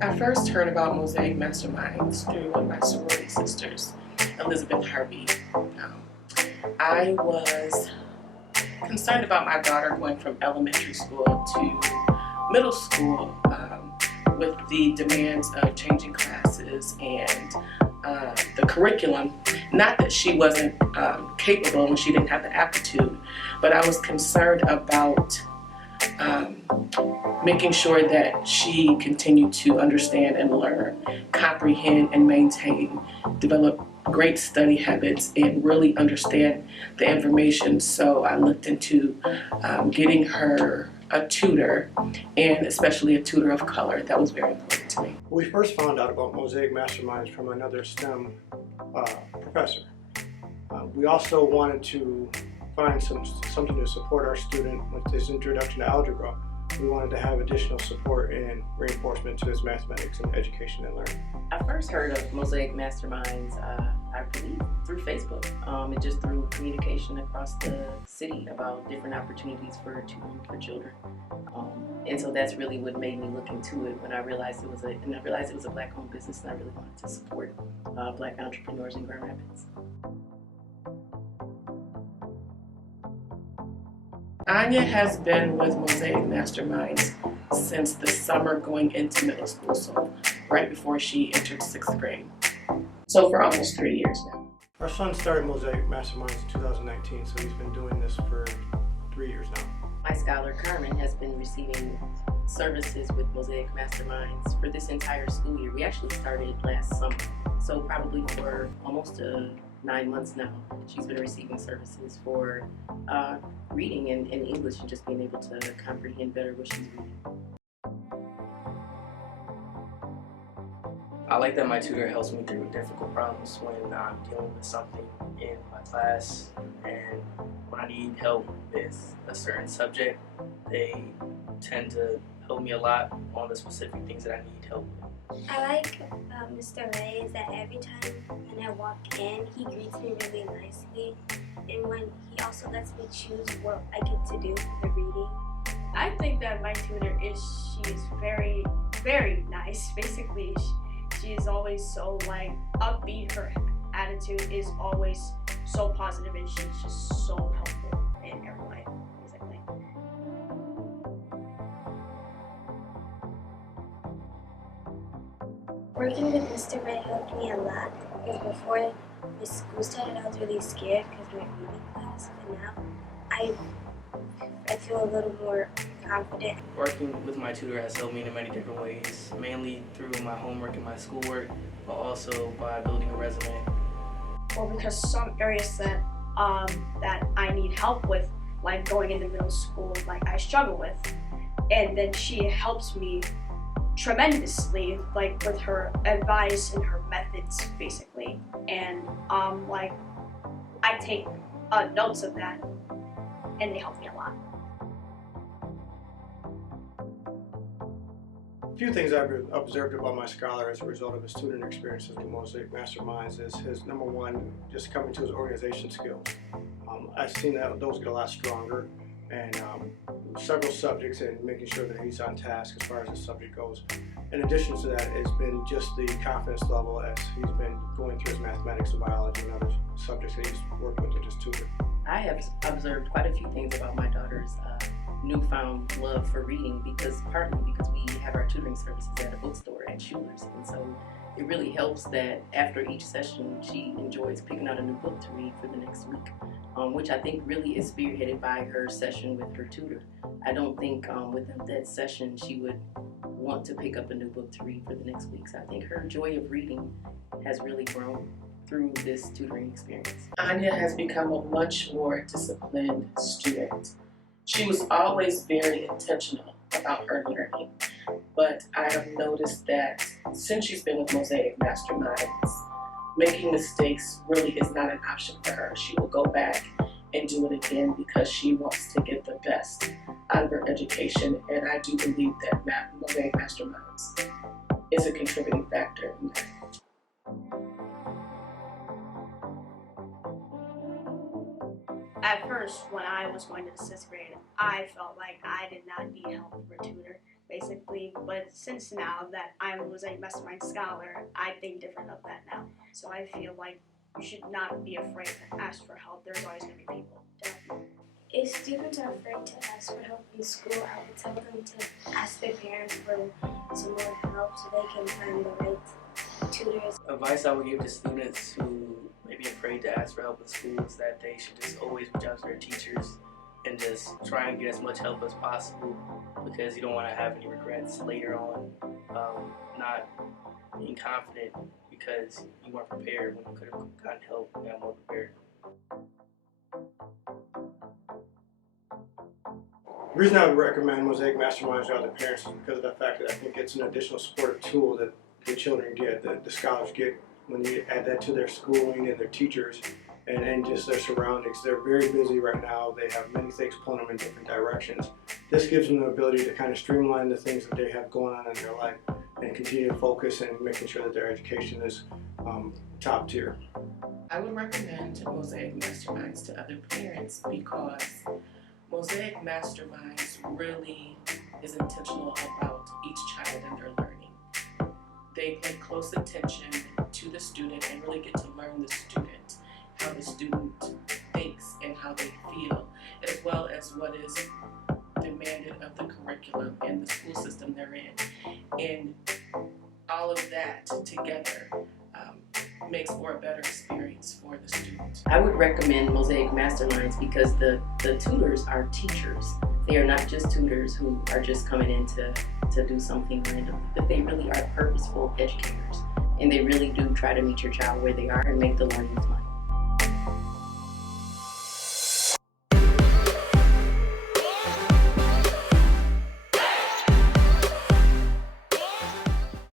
I first heard about Mosaic Masterminds through one of my sorority sisters, Elizabeth Harvey. I was concerned about my daughter going from elementary school to middle school with the demands of changing classes and the curriculum. Not that she wasn't capable and she didn't have the aptitude, but I was concerned about making sure that she continued to understand and learn, comprehend and maintain, develop great study habits, and really understand the information. So I looked into getting her a tutor, and especially a tutor of color. That was very important to me. We first found out about Mosaic Masterminds from another STEM professor. We also wanted to find something to support our student with his introduction to algebra. We wanted to have additional support and reinforcement to his mathematics and education and learning. I first heard of Mosaic Masterminds, I believe, through Facebook, and just through communication across the city about different opportunities for tutoring for children. And so that's really what made me look into it when I realized it was a Black-owned business, and I really wanted to support Black entrepreneurs in Grand Rapids. Anya has been with Mosaic Masterminds since the summer going into middle school, so right before she entered 6th grade. So for almost 3 years now. Our son started Mosaic Masterminds in 2019, so he's been doing this for 3 years now. My scholar Carmen has been receiving services with Mosaic Masterminds for this entire school year. We actually started last summer, so probably for almost 9 months now. She's been receiving services for reading and English and just being able to comprehend better what she's reading. I like that my tutor helps me through difficult problems when I'm dealing with something in my class, and when I need help with a certain subject, they tend to help me a lot on the specific things that I need help with. I like Mr. Ray is that every time when I walk in, he greets me really nicely, and when he also lets me choose what I get to do for the reading. I think that my tutor she's very, very nice. Basically, she is always so upbeat. Her attitude is always so positive, and she's just so helpful in every way, basically. Working with Mr. Ray helped me a lot, because before the school started I was really scared because we were in reading class, but now I feel a little more confident. Working with my tutor has helped me in many different ways, mainly through my homework and my schoolwork, but also by building a resume. Well, because some areas that I need help with, like going into middle school, I struggle with, and then she helps me tremendously, with her advice and her methods, basically. And I take notes of that, and they help me a lot. A few things I've observed about my scholar as a result of his student experiences with Mosaic Masterminds is his, number one, just coming to his organization skills. I've seen that those get a lot stronger, and several subjects, and making sure that he's on task as far as the subject goes. In addition to that, it's been just the confidence level as he's been going through his mathematics and biology and other subjects that he's worked with his tutor. I have observed quite a few things about my daughter's newfound love for reading, partly because we have our tutoring services at a bookstore at Schuler's, and so it really helps that after each session she enjoys picking out a new book to read for the next week, which I think really is spearheaded by her session with her tutor. I don't think without that session she would want to pick up a new book to read for the next week. So I think her joy of reading has really grown through this tutoring experience. Anya has become a much more disciplined student. She was always very intentional about her learning, but I have noticed that since she's been with Mosaic Masterminds, making mistakes really is not an option for her. She will go back and do it again because she wants to get the best out of her education, and I do believe that Mosaic Masterminds is a contributing factor in that. At first, when I was going to the 6th grade, I felt like I did not need help from a tutor, basically. But since now that I'm a Mosaic Mastermind scholar, I think different of that now. So I feel like you should not be afraid to ask for help. There's always going to be people to help you. If students are afraid to ask for help in school, I would tell them to ask their parents for some more help so they can find the right tutors. Advice I would give to students who may be afraid to ask for help in school is that they should just always reach out to their teachers and just try and get as much help as possible, because you don't want to have any regrets later on, not being confident because you weren't prepared when you could have gotten help and got more prepared. The reason I would recommend Mosaic Masterminds to other parents is because of the fact that I think it's an additional supportive tool that the children get, that the scholars get when you add that to their schooling and their teachers and just their surroundings. They're very busy right now. They have many things pulling them in different directions. This gives them the ability to kind of streamline the things that they have going on in their life and continue to focus and making sure that their education is top tier. I would recommend Mosaic Masterminds to other parents because Mosaic Masterminds really is intentional about each child and their learning. They pay close attention to the student and really get to learn the student, how the student thinks and how they feel, as well as what is demanded of the curriculum and the school system they're in. And all of that together makes for a better experience for the student. I would recommend Mosaic Masterminds because the tutors are teachers. They are not just tutors who are just coming in to do something random, but they really are purposeful educators. And they really do try to meet your child where they are and make the learning fun.